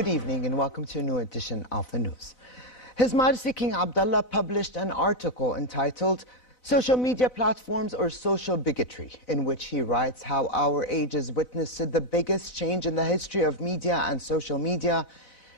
Good evening and welcome to a new edition of the news. His Majesty King Abdullah published an article entitled Social Media Platforms or Social Bigotry, in which he writes how our age has witnessed the biggest change in the history of media and social media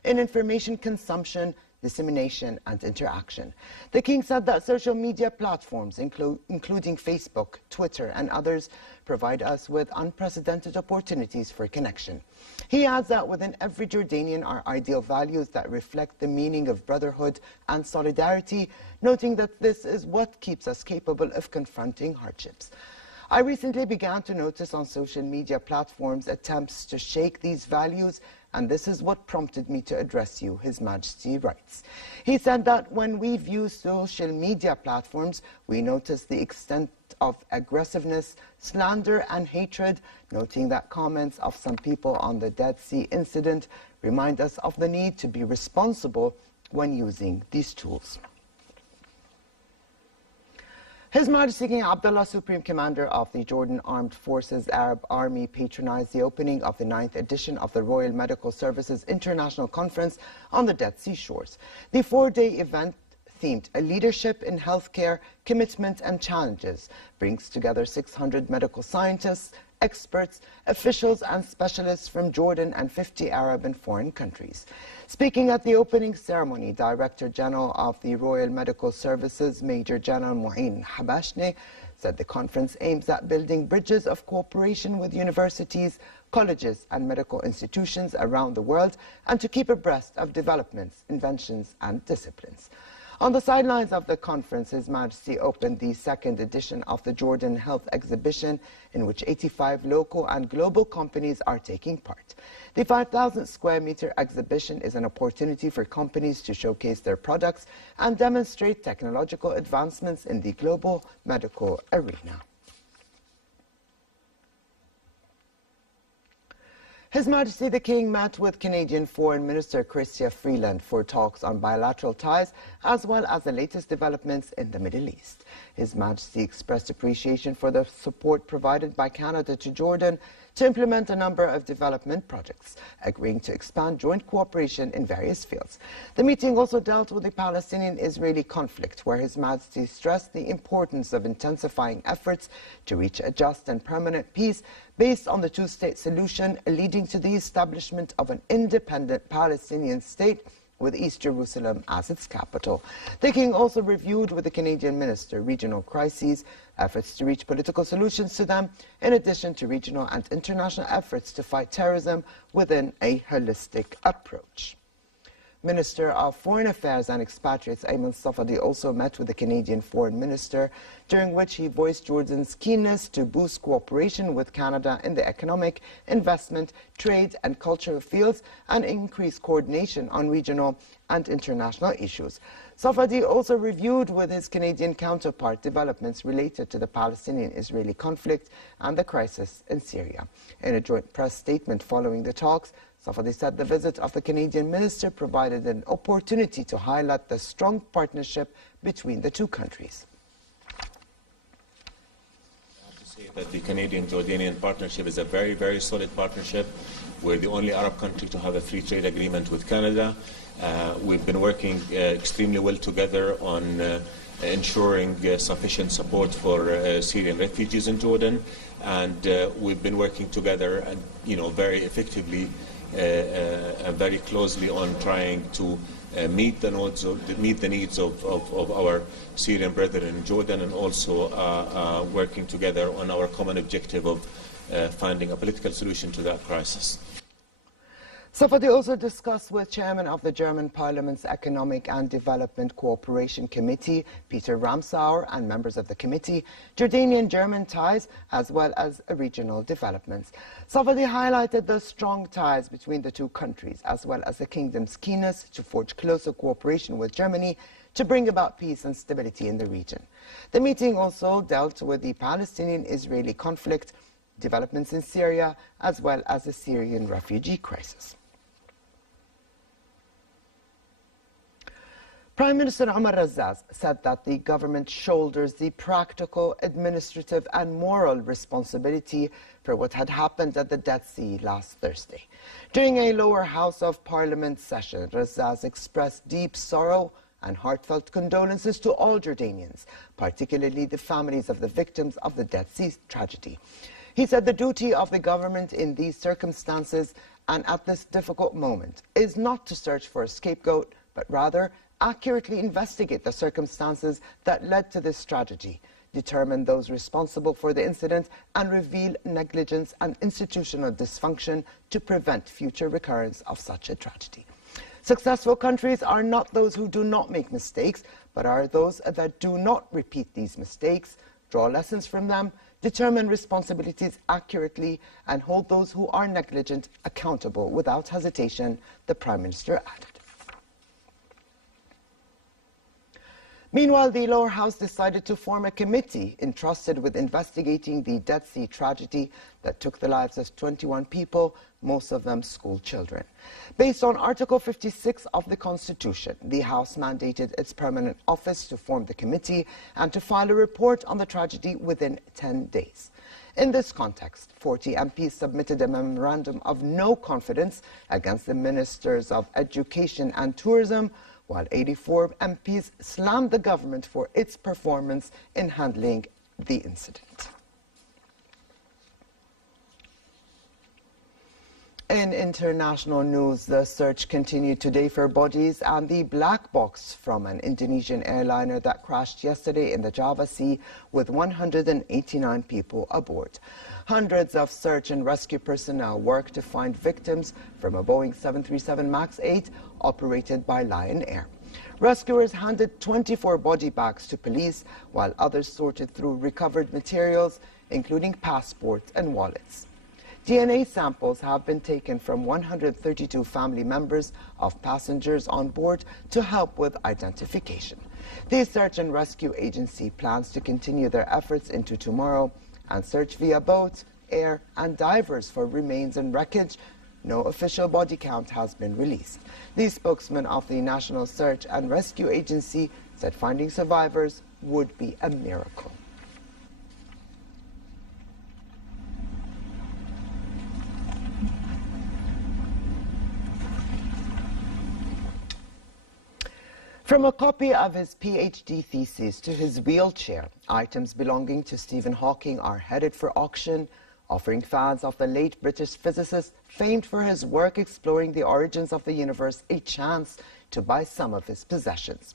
in information consumption, dissemination and interaction. The King said that social media platforms, including Facebook, Twitter and others, provide us with unprecedented opportunities for connection. He adds that within every Jordanian are ideal values that reflect the meaning of brotherhood and solidarity, noting that this is what keeps us capable of confronting hardships. I recently began to notice on social media platforms attempts to shake these values, and this is what prompted me to address you, His Majesty writes. He said that when we view social media platforms, we notice the extent of aggressiveness, slander and hatred, noting that comments of some people on the Dead Sea incident remind us of the need to be responsible when using these tools. His Majesty King Abdullah, Supreme Commander of the Jordan Armed Forces Arab Army, patronized the opening of the 9th edition of the Royal Medical Services International Conference on the Dead Sea shores. The 4-day event, themed Leadership in Healthcare, Commitment and Challenges, brings together 600 medical scientists, experts, officials and specialists from Jordan and 50 Arab and foreign countries. Speaking at the opening ceremony, Director General of the Royal Medical Services, Major General Mouin Habashne, said the conference aims at building bridges of cooperation with universities, colleges and medical institutions around the world and to keep abreast of developments, inventions and disciplines. On the sidelines of the conference, His Majesty opened the 2nd edition of the Jordan Health Exhibition, in which 85 local and global companies are taking part. The 5,000 square meter exhibition is an opportunity for companies to showcase their products and demonstrate technological advancements in the global medical arena. His Majesty the King met with Canadian Foreign Minister Chrystia Freeland for talks on bilateral ties as well as the latest developments in the Middle East. His Majesty expressed appreciation for the support provided by Canada to Jordan to implement a number of development projects, agreeing to expand joint cooperation in various fields. The meeting also dealt with the Palestinian-Israeli conflict, where His Majesty stressed the importance of intensifying efforts to reach a just and permanent peace based on the two-state solution, leading to the establishment of an independent Palestinian state with East Jerusalem as its capital. The King also reviewed with the Canadian Minister regional crises, efforts to reach political solutions to them, in addition to regional and international efforts to fight terrorism within a holistic approach. Minister of Foreign Affairs and Expatriates Ayman Safadi also met with the Canadian Foreign Minister, during which he voiced Jordan's keenness to boost cooperation with Canada in the economic, investment, trade and cultural fields and increase coordination on regional and international issues. Safadi also reviewed with his Canadian counterpart developments related to the Palestinian-Israeli conflict and the crisis in Syria. In a joint press statement following the talks, Safadi said the visit of the Canadian minister provided an opportunity to highlight the strong partnership between the two countries. I have to say that the Canadian-Jordanian partnership is a very, very solid partnership. We're the only Arab country to have a free trade agreement with Canada. We've been working extremely well together on ensuring sufficient support for Syrian refugees in Jordan, and we've been working together, very effectively, very closely on trying to meet the needs of our Syrian brethren in Jordan, and also working together on our common objective of finding a political solution to that crisis. Safadi also discussed with Chairman of the German Parliament's Economic and Development Cooperation Committee, Peter Ramsauer, and members of the committee, Jordanian-German ties as well as regional developments. Safadi highlighted the strong ties between the two countries as well as the kingdom's keenness to forge closer cooperation with Germany to bring about peace and stability in the region. The meeting also dealt with the Palestinian-Israeli conflict, developments in Syria, as well as the Syrian refugee crisis. Prime Minister Omar Razzaz said that the government shoulders the practical, administrative and moral responsibility for what had happened at the Dead Sea last Thursday. During a lower House of Parliament session, Razzaz expressed deep sorrow and heartfelt condolences to all Jordanians, particularly the families of the victims of the Dead Sea tragedy. He said the duty of the government in these circumstances and at this difficult moment is not to search for a scapegoat, but rather accurately investigate the circumstances that led to this tragedy, determine those responsible for the incident, and reveal negligence and institutional dysfunction to prevent future recurrence of such a tragedy. Successful countries are not those who do not make mistakes, but are those that do not repeat these mistakes, draw lessons from them, determine responsibilities accurately, and hold those who are negligent accountable without hesitation, the Prime Minister added. Meanwhile, the lower house decided to form a committee entrusted with investigating the Dead Sea tragedy that took the lives of 21 people, most of them school children. Based on Article 56 of the Constitution, the House mandated its permanent office to form the committee and to file a report on the tragedy within 10 days. In this context, 40 MPs submitted a memorandum of no confidence against the Ministers of Education and Tourism, while 84 MPs slammed the government for its performance in handling the incident. In international news, the search continued today for bodies and the black box from an Indonesian airliner that crashed yesterday in the Java Sea with 189 people aboard. Hundreds of search and rescue personnel worked to find victims from a Boeing 737 MAX 8 operated by Lion Air. Rescuers handed 24 body bags to police, while others sorted through recovered materials, including passports and wallets. DNA samples have been taken from 132 family members of passengers on board to help with identification. The Search and Rescue Agency plans to continue their efforts into tomorrow and search via boat, air, and divers for remains and wreckage. No official body count has been released. The spokesman of the National Search and Rescue Agency said finding survivors would be a miracle. From a copy of his PhD thesis to his wheelchair, items belonging to Stephen Hawking are headed for auction, offering fans of the late British physicist, famed for his work exploring the origins of the universe, a chance to buy some of his possessions.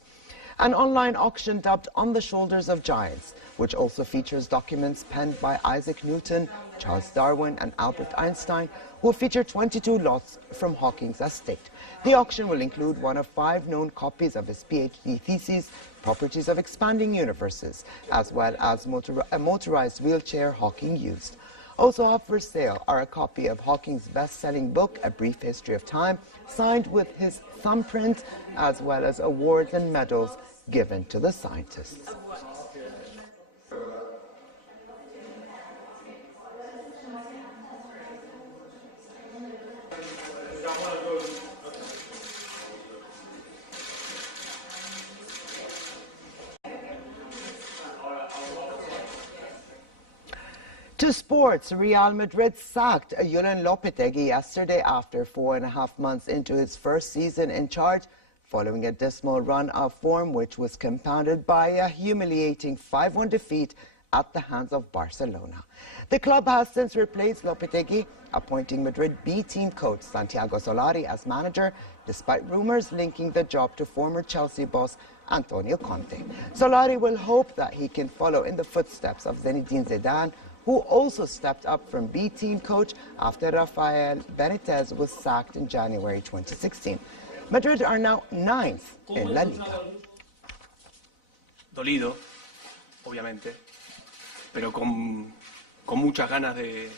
An online auction dubbed On the Shoulders of Giants, which also features documents penned by Isaac Newton, Charles Darwin and Albert Einstein, will feature 22 lots from Hawking's estate. The auction will include one of 5 known copies of his PhD thesis, Properties of Expanding Universes, as well as a motorized wheelchair Hawking used. Also up for sale are a copy of Hawking's best-selling book, A Brief History of Time, signed with his thumbprint, as well as awards and medals given to the scientists. To sports, Real Madrid sacked Julen Lopetegui yesterday after 4.5 months into his first season in charge, following a dismal run of form which was compounded by a humiliating 5-1 defeat at the hands of Barcelona. The club has since replaced Lopetegui, appointing Madrid B team coach Santiago Solari as manager, despite rumors linking the job to former Chelsea boss Antonio Conte. Solari will hope that he can follow in the footsteps of Zinedine Zidane, who also stepped up from B team coach after Rafael Benitez was sacked in January 2016. Madrid are now 9th in La Liga. Dolido, obviamente, pero con muchas ganas de...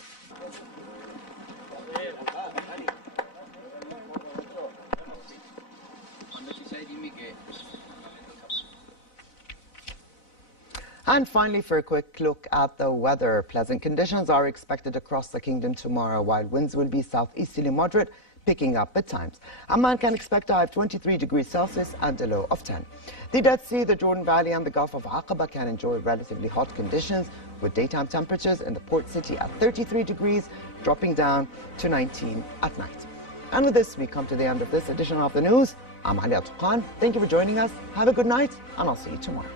And finally, for a quick look at the weather. Pleasant conditions are expected across the kingdom tomorrow, while winds will be southeasterly moderate, picking up at times. Amman can expect a high of 23 degrees Celsius and a low of 10. The Dead Sea, the Jordan Valley and the Gulf of Aqaba can enjoy relatively hot conditions with daytime temperatures in the port city at 33 degrees, dropping down to 19 at night. And with this, we come to the end of this edition of the news. I'm Ali Atuqan. Thank you for joining us. Have a good night, and I'll see you tomorrow.